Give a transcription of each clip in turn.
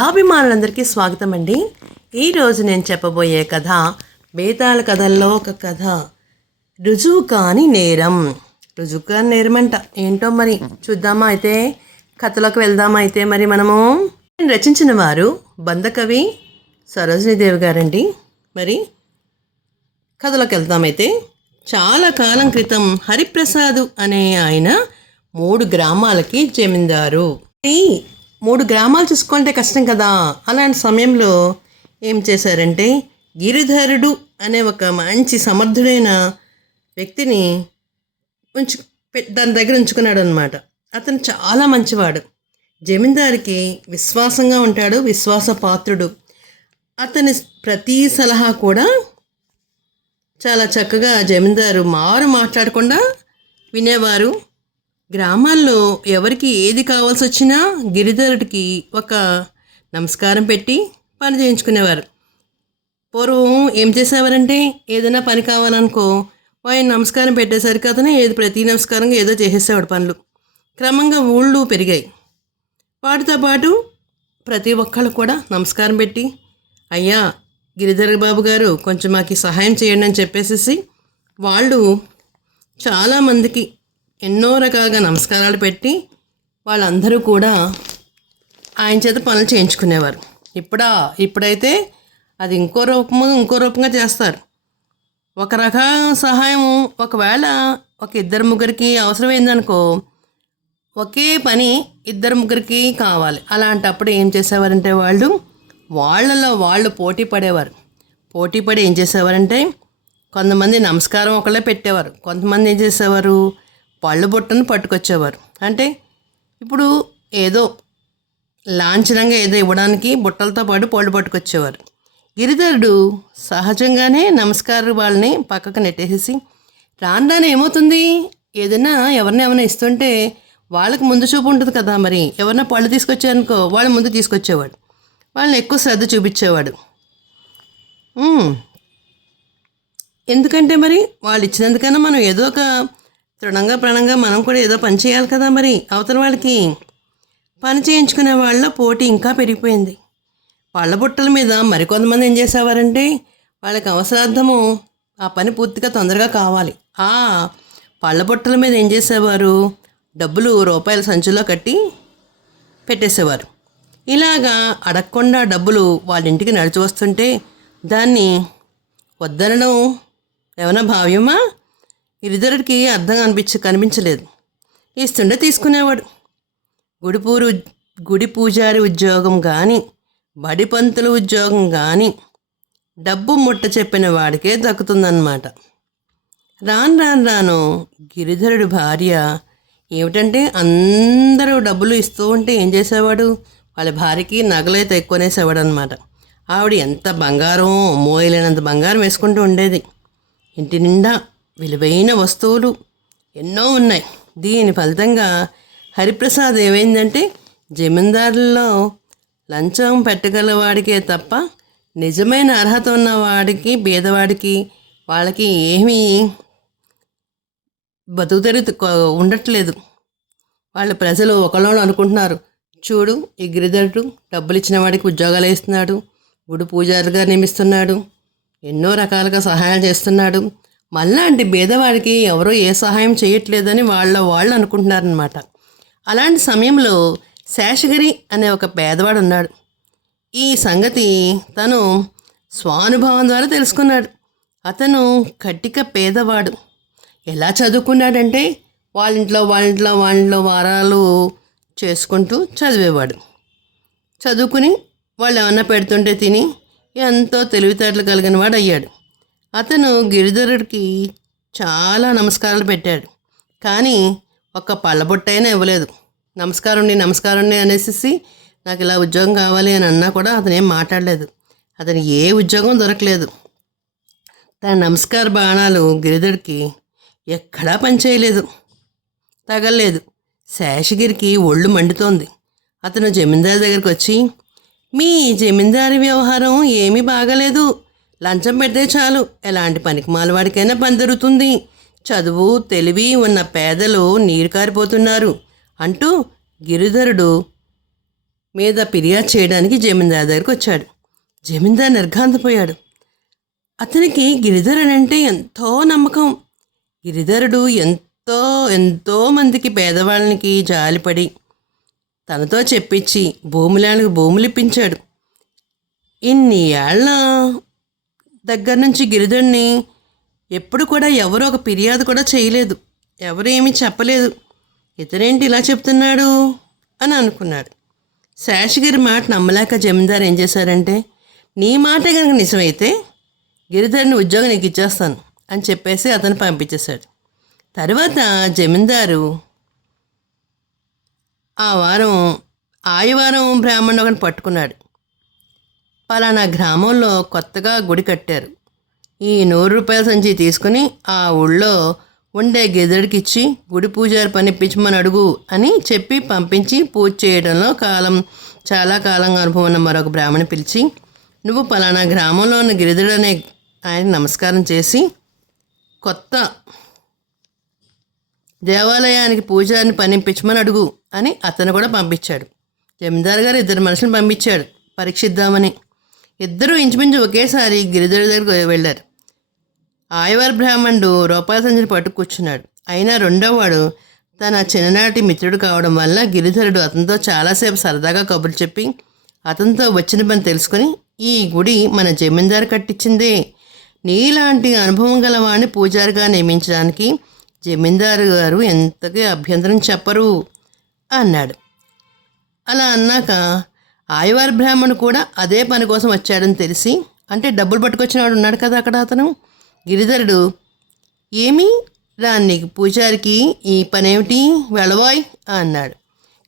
కథాభిమానులందరికీ స్వాగతం అండి. ఈరోజు నేను చెప్పబోయే కథ బేతాళ కథల్లో ఒక కథ, రుజువు కాని నేరం. రుజువు కాని నేరం అంట ఏంటో మరి చూద్దామా. అయితే కథలోకి వెళ్దామా. అయితే మరి మనము రచించిన వారు బంధకవి సరోజినీదేవి గారండి. మరి కథలోకి వెళ్దామైతే, చాలా కాలం క్రితం హరిప్రసాద్ అనే ఆయన 3 గ్రామాలకి జమీందారు. 3 గ్రామాలు చూసుకుంటే కష్టం కదా. అలాంటి సమయంలో ఏం చేశారంటే, గిరిధరుడు అనే ఒక మంచి సమర్థుడైన వ్యక్తిని దాని దగ్గర ఉంచుకున్నాడు అనమాట. అతను చాలా మంచివాడు, జమీందారికి విశ్వాసంగా ఉంటాడు, విశ్వాసపాత్రుడు. అతని ప్రతి సలహా కూడా చాలా చక్కగా జమీందారు మాట్లాడకుండా వినేవారు. గ్రామాల్లో ఎవరికి ఏది కావాల్సి వచ్చినా గిరిధరుడికి ఒక నమస్కారం పెట్టి పని చేయించుకునేవారు. పూర్వం ఏం చేసేవారంటే, ఏదైనా పని కావాలనుకో ఆయన నమస్కారం పెట్టేసరికి అతను ప్రతి నమస్కారంగా ఏదో చేసేసేవాడు పనులు. క్రమంగా ఊళ్ళు పెరిగాయి. వాటితో పాటు ప్రతి ఒక్కళ్ళు కూడా నమస్కారం పెట్టి, అయ్యా గిరిధర బాబు గారు కొంచెం మాకు సహాయం చేయండి అని చెప్పేసి వాళ్ళు చాలామందికి ఎన్నో రకాలుగా నమస్కారాలు పెట్టి వాళ్ళందరూ కూడా ఆయన చేత పనులు చేయించుకునేవారు. ఇప్పుడైతే అది ఇంకో రూపంగా చేస్తారు. ఒక రకం సహాయం ఒకవేళ ఒక 2-3 అవసరమైందనుకో, ఒకే పని 2-3 కావాలి. అలాంటప్పుడు ఏం చేసేవారంటే వాళ్ళలో వాళ్ళు పోటీ పడి ఏం చేసేవారంటే, కొంతమంది నమస్కారం ఒకళ్ళే పెట్టేవారు, కొంతమంది ఏం చేసేవారు పళ్ళు బుట్టను పట్టుకొచ్చేవారు. అంటే ఇప్పుడు ఏదో లాంఛనంగా ఏదో ఇవ్వడానికి బుట్టలతో పాటు పళ్ళు పట్టుకొచ్చేవారు. గిరిధరుడు సహజంగానే నమస్కారం వాళ్ళని పక్కకు నెట్టేసేసి, రాను ఏమవుతుంది, ఎవరిని ఇస్తుంటే వాళ్ళకి ముందు చూపు ఉంటుంది కదా. మరి ఎవరన్నా పళ్ళు తీసుకొచ్చారనుకో వాళ్ళు ముందు తీసుకొచ్చేవాడు, వాళ్ళని ఎక్కువ శ్రద్ధ చూపించేవాడు. ఎందుకంటే మరి వాళ్ళు ఇచ్చినందుకన్నా మనం ఏదో ఒక తృణంగా మనం కూడా ఏదో పని చేయాలి కదా. మరి అవతల వాళ్ళకి పని చేయించుకునే వాళ్ళ పోటీ ఇంకా పెరిగిపోయింది. పళ్ళ బుట్టల మీద మరికొంతమంది ఏం చేసేవారంటే, వాళ్ళకి అవసరార్థము ఆ పని పూర్తిగా తొందరగా కావాలి. ఆ పళ్ళ బుట్టల మీద ఏం చేసేవారు, డబ్బులు రూపాయల సంచులో కట్టి పెట్టేసేవారు. ఇలాగా అడగకుండా డబ్బులు వాళ్ళ ఇంటికి నడిచి వస్తుంటే దాన్ని వద్దనడం ఏమైనా భావ్యమా? గిరిధరుడికి అర్థం కనిపించలేదు. ఇస్తుండే తీసుకునేవాడు. గుడి పూజారి ఉద్యోగం కానీ, బడి పంతుల ఉద్యోగం కానీ డబ్బు ముట్ట చెప్పిన వాడికే దక్కుతుందన్నమాట. రాను గిరిధరుడి భార్య ఏమిటంటే, అందరూ డబ్బులు ఇస్తూ ఉంటే ఏం చేసేవాడు, వాళ్ళ భార్యకి నగలైతే ఎక్కువనేసేవాడు అనమాట. ఆవిడ ఎంత బంగారం, మోయలేనంత బంగారం వేసుకుంటూ ఉండేది. ఇంటి నిండా విలువైన వస్తువులు ఎన్నో ఉన్నాయి. దీని ఫలితంగా హరిప్రసాద్ ఏమైందంటే, జమీందారుల్లో లంచం పెట్టగలవాడికే తప్ప నిజమైన అర్హత ఉన్నవాడికి, బీదవాడికి వాళ్ళకి ఏమీ బతుకుతెరి ఉండట్లేదు. వాళ్ళ ప్రజలు ఒకళ్ళు అనుకుంటున్నారు, చూడు ఈ గిరిధరుడు డబ్బులు ఇచ్చిన వాడికి ఉద్యోగాలు వేస్తున్నాడు, గుడి పూజారిగా నియమిస్తున్నాడు, ఎన్నో రకాలుగా సహాయాలు చేస్తున్నాడు, మళ్ళాంటి బీదవాడికి ఎవరో ఏ సహాయం చేయట్లేదని వాళ్ళు అనుకుంటున్నారనమాట. అలాంటి సమయంలో శేషగిరి అనే ఒక పేదవాడు ఉన్నాడు. ఈ సంగతి తను స్వానుభవం ద్వారా తెలుసుకున్నాడు. అతను కటిక పేదవాడు. ఎలా చదువుకున్నాడంటే, వాళ్ళ ఇంట్లో వారాలు చేసుకుంటూ చదివేవాడు. చదువుకుని వాళ్ళు ఏమన్నా పెడుతుంటే తిని ఎంతో తెలివితేటలు కలిగిన వాడు అయ్యాడు. అతను గిరిధరుడికి చాలా నమస్కారాలు పెట్టాడు, కానీ ఒక్క పళ్ళబొట్టైనా ఇవ్వలేదు. నమస్కారం అనేసి నాకు ఇలా ఉద్యోగం కావాలి అని అన్నా కూడా అతను ఏం మాట్లాడలేదు. అతను ఏ ఉద్యోగం దొరకలేదు. తన నమస్కార బాణాలు గిరిధరుడికి ఎక్కడా పనిచేయలేదు, తగలేదు. శేషగిరికి ఒళ్ళు మండుతోంది. అతను జమీందారు దగ్గరికి వచ్చి, మీ జమీందారి వ్యవహారం ఏమీ బాగలేదు, లంచం పెడితే చాలు ఎలాంటి పనికి మాలవాడికైనా పని దొరుకుతుంది, చదువు తెలివి ఉన్న పేదలు నీరు కారిపోతున్నారు అంటూ గిరిధరుడు మీద ఫిర్యాదు చేయడానికి జమీందారు దగ్గరికి వచ్చాడు. జమీందారు నిర్ఘాంతపోయాడు. అతనికి గిరిధరుడంటే ఎంతో నమ్మకం. గిరిధరుడు ఎంతో ఎంతో మందికి పేదవాళ్ళకి జాలిపడి తనతో చెప్పించి భూములు ఇప్పించాడు. ఇన్ని ఏళ్ల దగ్గర నుంచి గిరిధరుడిని ఎప్పుడు కూడా ఎవరు ఒక ఫిర్యాదు కూడా చేయలేదు, ఎవరు ఏమీ చెప్పలేదు. ఇతనేంటి ఇలా చెప్తున్నాడు అని అనుకున్నాడు. శేషగిరి మాట నమ్మలేక జమీందారు ఏం చేశారంటే, నీ మాటే కనుక నిజమైతే గిరిధరుని ఉద్యోగం నీకు ఇచ్చేస్తాను అని చెప్పేసి అతను పంపించేశాడు. తర్వాత జమీందారు ఆదివారం బ్రాహ్మణుడు ఒకని పట్టుకున్నాడు. పలానా గ్రామంలో కొత్తగా గుడి కట్టారు, ఈ 100 రూపాయల సంచి తీసుకుని ఆ ఊళ్ళో ఉండే గిరిధరుడికి ఇచ్చి గుడి పూజారి పని ఇప్పించమని అడుగు అని చెప్పి పంపించి పూజ చేయడంలో చాలా కాలంగా అనుభవం ఉన్న మరొక బ్రాహ్మణి పిలిచి, నువ్వు పలానా గ్రామంలో ఉన్న గిరిధరుడు అనే ఆయనకి నమస్కారం చేసి కొత్త దేవాలయానికి పూజారిని పనిపించమని అడుగు అని అతను కూడా పంపించాడు. జమీందారు గారు 2 మనుషులను పంపించాడు పరీక్షిద్దామని. ఇద్దరూ ఇంచుమించు ఒకేసారి గిరిధరుడి దగ్గరికి వెళ్ళారు. ఆదివారం బ్రాహ్మణుడు రూపాయల సంచిని పట్టు కూర్చున్నాడు. అయినా రెండోవాడు తన చిన్ననాటి మిత్రుడు కావడం వల్ల గిరిధరుడు అతనితో చాలాసేపు సరదాగా కబుర్లు చెప్పి అతనితో వచ్చిన పని తెలుసుకొని, ఈ గుడి మన జమీందారు కట్టించిందే, నీలాంటి అనుభవం గల వాడిని పూజారిగా నియమించడానికి జమీందారు గారు ఎంతకీ అభ్యంతరం చెప్పరు అన్నాడు. అలా అన్నాక ఆదివారం బ్రాహ్మణుడు కూడా అదే పని కోసం వచ్చాడని తెలిసి, అంటే డబ్బులు పట్టుకొచ్చినవాడు ఉన్నాడు కదా అక్కడ అతను, గిరిధరుడు, ఏమీ రాని పూజారికి ఈ పనేమిటి వెళ్ళబోయ్ అన్నాడు.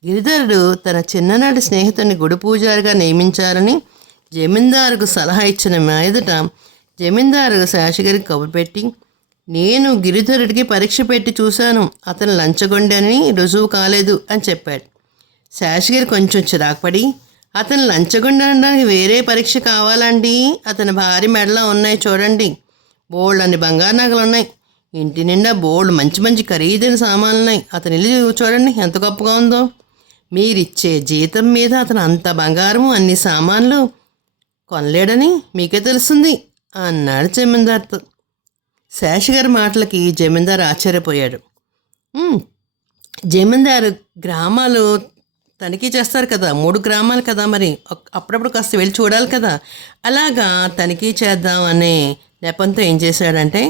గిరిధరుడు తన చిన్ననాటి స్నేహితుడిని గుడి పూజారిగా నియమించారని జమీందారుకు సలహా ఇచ్చిన మీదట జమీందారు శేషగిరికి కబురు పెట్టి, నేను గిరిధరుడికి పరీక్ష పెట్టి చూశాను, అతను లంచగొండని రుజువు కాలేదు అని చెప్పాడు. శేషగిరి కొంచెం చిరాకుపడి, అతను లంచగొండ అనడానికి వేరే పరీక్ష కావాలండి, అతని భారీ మెడలో ఉన్నాయి చూడండి, బోల్డ్ అన్ని బంగారు నగలు ఉన్నాయి, ఇంటి నిండా బోల్డ్ మంచి మంచి ఖరీదైన సామాన్లు ఉన్నాయి, అతని ఇల్లు చూడండి ఎంత గొప్పగా ఉందో, మీరిచ్చే జీతం మీద అతను అంత బంగారము అన్ని సామాన్లు కొనలేడని మీకే తెలుస్తుంది అన్నాడు జమీందారుతో. శేషగారి మాటలకి జమీందారు ఆశ్చర్యపోయాడు. జమీందారు గ్రామాలు తనిఖీ చేస్తారు కదా, 3 గ్రామాలు కదా, మరి అప్పుడప్పుడు కాస్త వెళ్ళి చూడాలి కదా, అలాగా తనిఖీ చేద్దాం అనే నెపంతో ఏం చేశాడంటే,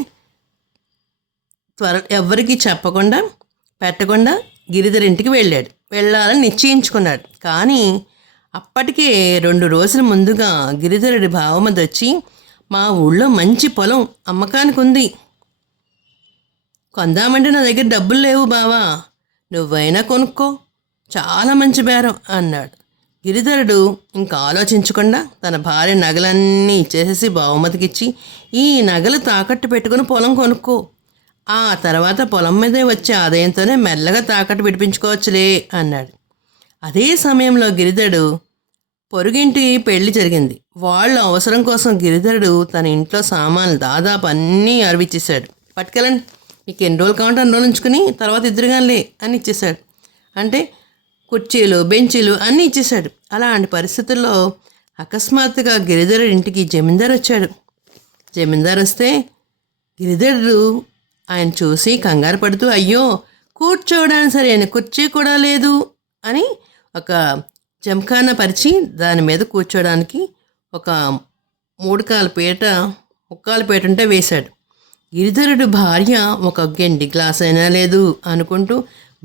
ఎవరికి చెప్పకుండా పెట్టకుండా గిరిధర్ ఇంటికి వెళ్ళాలని నిశ్చయించుకున్నాడు. కానీ అప్పటికే 2 రోజుల ముందుగా గిరిధరుడి భావమది వచ్చి, మా ఊళ్ళో మంచి పొలం అమ్మకానికి ఉంది, కొందామంటే నా దగ్గర డబ్బులు లేవు బావా, నువ్వైనా కొనుక్కో, చాలా మంచి బేరం అన్నాడు. గిరిధరుడు ఇంకా ఆలోచించకుండా తన భార్య నగలన్నీ ఇచ్చేసేసి బహుమతికిచ్చి, ఈ నగలు తాకట్టు పెట్టుకుని పొలం కొనుక్కో, ఆ తర్వాత పొలం మీదే వచ్చే ఆదాయంతోనే మెల్లగా తాకట్టు విడిపించుకోవచ్చులే అన్నాడు. అదే సమయంలో గిరిధరుడు పొరుగింటి పెళ్లి జరిగింది. వాళ్ళ అవసరం కోసం గిరిధరుడు తన ఇంట్లో సామాన్లు దాదాపు అన్నీ అరవిచ్చేశాడు. పట్టుకెళ్ళండి, మీకు ఎన్ని రోజులు కావాలంటే అన్ని రోజులు ఉంచుకుని తర్వాత ఇద్దరుగానిలే అని ఇచ్చేశాడు. అంటే కుర్చీలు బెంచీలు అన్నీ ఇచ్చేశాడు. అలాంటి పరిస్థితుల్లో అకస్మాత్తుగా గిరిధరుడి ఇంటికి జమీందారు వచ్చాడు. జమీందారు వస్తే గిరిధరుడు ఆయన చూసి కంగారు పడుతూ, అయ్యో కూర్చోవడానికి సరైన కుర్చీ కూడా లేదు అని ఒక జంఖానా పరిచి దాని మీద కూర్చోడానికి ఒక 3 కాల పీట, 1 కాల పీట ఉంటే వేశాడు. గిరిధరుడు భార్య ఒక గెండి గ్లాస్ అయినా లేదు అనుకుంటూ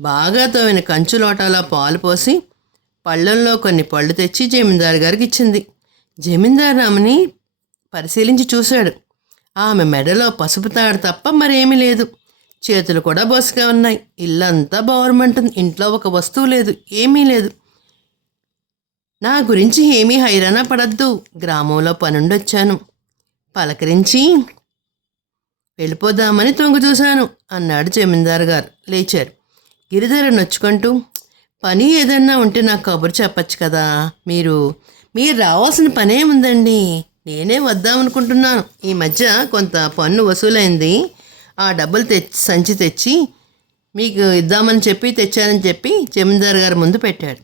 బాగా తోమిన కంచు లోటాలో పాలు పోసి పళ్ళల్లో కొన్ని పళ్ళు తెచ్చి జమీందారు గారికి ఇచ్చింది. జమీందారు ఆమెని పరిశీలించి చూశాడు. ఆమె మెడలో పసుపు తాడు తప్ప మరేమీ లేదు, చేతులు కూడా బొసగా ఉన్నాయి, ఇల్లంతా బోరమంటుంది, ఇంట్లో ఒక వస్తువు లేదు, ఏమీ లేదు. నా గురించి ఏమీ హైరాణ పడద్దు, గ్రామంలో పనుండొచ్చాను, పలకరించి వెళ్ళిపోదామని తొంగి చూశాను అన్నాడు జమీందారు గారు. లేచారు. గిరిధర నొచ్చుకుంటూ, పని ఏదన్నా ఉంటే నాకు కబురు చెప్పచ్చు కదా, మీరు రావాల్సిన పనే ఉందండి, నేనే వద్దామనుకుంటున్నాను, ఈ మధ్య కొంత పన్ను వసూలైంది, ఆ డబ్బులు సంచి తెచ్చి మీకు ఇద్దామని చెప్పి తెచ్చానని చెప్పి జమీందారు గారి ముందు పెట్టాడు.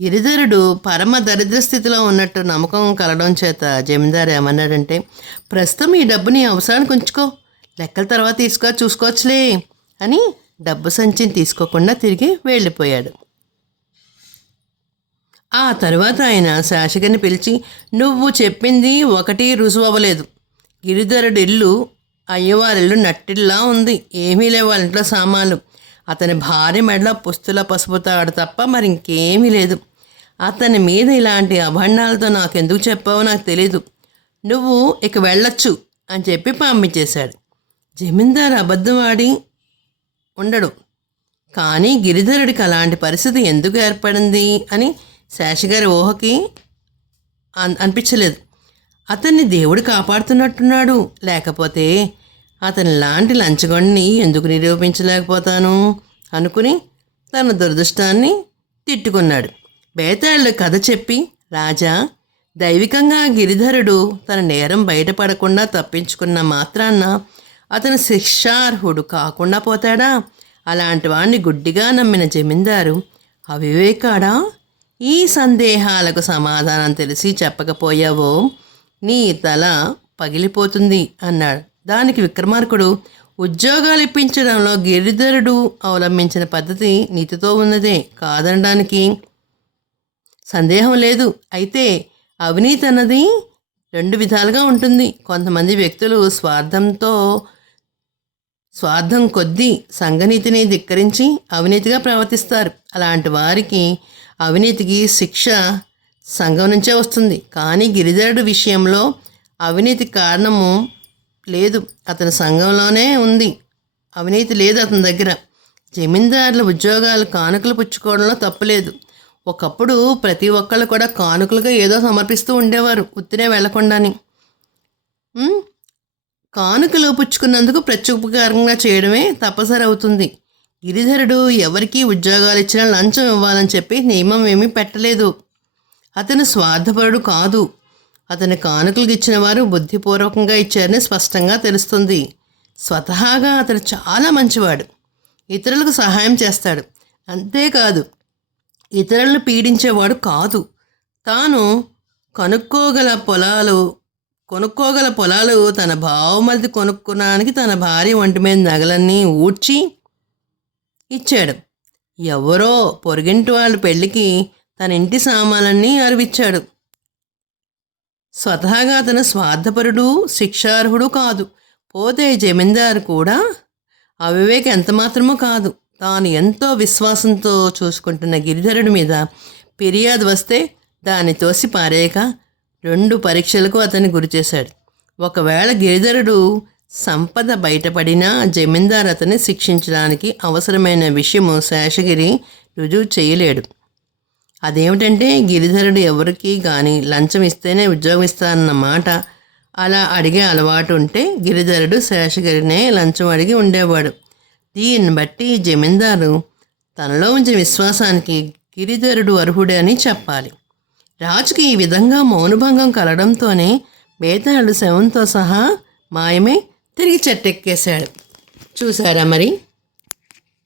గిరిధరుడు పరమ దరిద్ర స్థితిలో ఉన్నట్టు నమ్మకం కలగడం చేత జమీందారు ఏమన్నాడంటే, ప్రస్తుతం ఈ డబ్బుని అవసరానికి ఉంచుకో, లెక్కల తర్వాత చూసుకోవచ్చులే అని డబ్బు సంచిని తీసుకోకుండా తిరిగి వెళ్ళిపోయాడు. ఆ తరువాత ఆయన శాసకుని పిలిచి, నువ్వు చెప్పింది ఒకటి రుజువు అవ్వలేదు. గిరిధరుడి ఇల్లు అయ్యవారిల్లు నట్టిల్లా ఉంది. ఏమీ లేవు వాళ్ళ ఇంట్లో సామాన్లు. అతని భార్య మెడలో పుస్తుల పసుపు తాడు తప్ప మరి ఇంకేమీ లేదు. అతని మీద ఇలాంటి అభండాలతో నాకెందుకు చెప్పావో నాకు తెలీదు. నువ్వు ఇక వెళ్ళొచ్చు అని చెప్పి పంపించేశాడు. జమీందారు అబద్ధం ఆడి ఉండడు, కానీ గిరిధరుడికి అలాంటి పరిస్థితి ఎందుకు ఏర్పడింది అని శేషగారి ఊహకి అనిపించలేదు. అతన్ని దేవుడు కాపాడుతున్నట్టున్నాడు, లేకపోతే అతని లాంటి లంచగొండిని ఎందుకు నిరూపించలేకపోతాను అనుకుని తన దురదృష్టాన్ని తిట్టుకున్నాడు. బేతాళుడు కథ చెప్పి, రాజా, దైవికంగా గిరిధరుడు తన నేరం బయటపడకుండా తప్పించుకున్న మాత్రాన్న అతను శిక్షార్హుడు కాకుండా పోతాడా? అలాంటి వాణ్ణి గుడ్డిగా నమ్మిన జమీందారు అవివేకాడా? ఈ సందేహాలకు సమాధానం తెలిసి చెప్పకపోయావో నీ తల పగిలిపోతుంది అన్నాడు. దానికి విక్రమార్కుడు, ఉద్యోగాలు ఇప్పించడంలో గిరిధరుడు అవలంబించిన పద్ధతి నీతితో ఉన్నదే, కాదనడానికి సందేహం లేదు. అయితే అవినీతి అన్నది రెండు విధాలుగా ఉంటుంది. కొంతమంది వ్యక్తులు స్వార్థం కొద్దీ సంఘనీతిని ధిక్కరించి అవినీతిగా ప్రవర్తిస్తారు. అలాంటి వారికి అవినీతికి శిక్ష సంఘం నుంచే వస్తుంది. కానీ గిరిధరుడు విషయంలో అవినీతి కారణము లేదు, అతని సంఘంలోనే ఉంది. అవినీతి లేదు అతని దగ్గర. జమీందారుల ఉద్యోగాలు కానుకలు పుచ్చుకోవడంలో తప్పులేదు. ఒకప్పుడు ప్రతి ఒక్కళ్ళు కూడా కానుకలుగా ఏదో సమర్పిస్తూ ఉండేవారు, ఉత్తినే వెళ్లకుండాని. కానుకలు పుచ్చుకున్నందుకు ప్రత్యుపకారంగా చేయడమే తప్పనిసరి అవుతుంది. గిరిధరుడు ఎవరికీ ఉద్యోగాలు ఇచ్చినా లంచం ఇవ్వాలని చెప్పి నియమం ఏమీ పెట్టలేదు. అతను స్వార్థపరుడు కాదు. అతని కానుకలు ఇచ్చిన వారు బుద్ధిపూర్వకంగా ఇచ్చారని స్పష్టంగా తెలుస్తుంది. స్వతహాగా అతను చాలా మంచివాడు, ఇతరులకు సహాయం చేస్తాడు. అంతేకాదు, ఇతరులను పీడించేవాడు కాదు. తాను కొనుక్కోగల పొలాలు తన బావమరిది కొనుక్కోడానికి తన భార్య ఒంటి మీద నగలన్నీ ఊడ్చి ఇచ్చాడు. ఎవరో పొరుగింటి వాళ్ళ పెళ్ళికి తన ఇంటి సామాన్లన్నీ అరివిచ్చాడు. స్వతహాగా అతను స్వార్థపరుడు, శిక్షార్హుడు కాదు. పోతే జమీందారు కూడా అవివేకం ఎంతమాత్రమూ కాదు. తాను ఎంతో విశ్వాసంతో చూసుకుంటున్న గిరిధరుడి మీద ఫిర్యాదు వస్తే దాన్ని తోసి పారేయక 2 పరీక్షలకు అతన్ని గురిచేశాడు. ఒకవేళ గిరిధరుడు సంపద బయటపడినా జమీందారు అతన్ని శిక్షించడానికి అవసరమైన విషయము శేషగిరి రుజువు చేయలేడు. అదేమిటంటే, గిరిధరుడు ఎవరికి కానీ లంచం ఇస్తేనే ఉద్యోగం ఇస్తానన్న మాట అలా అడిగే అలవాటు ఉంటే గిరిధరుడు శేషగిరినే లంచం అడిగి ఉండేవాడు. దీన్ని బట్టి జమీందారు తనలో ఉంచిన విశ్వాసానికి గిరిధరుడు అర్హుడే అని చెప్పాలి. రాజుకి ఈ విధంగా మౌనభంగం కలగడంతోనే బేతాళుడు శవంతో సహా మాయమే తిరిగి చెట్టెక్కేశాడు. చూసారా మరి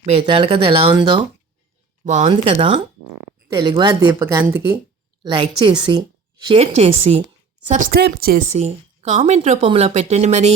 బేతాళ కథ ఎలా ఉందో? బాగుంది కదా? తెలుగువారి దీపకాంతికి లైక్ చేసి, షేర్ చేసి, సబ్స్క్రైబ్ చేసి, కామెంట్ రూపంలో పెట్టండి మరి.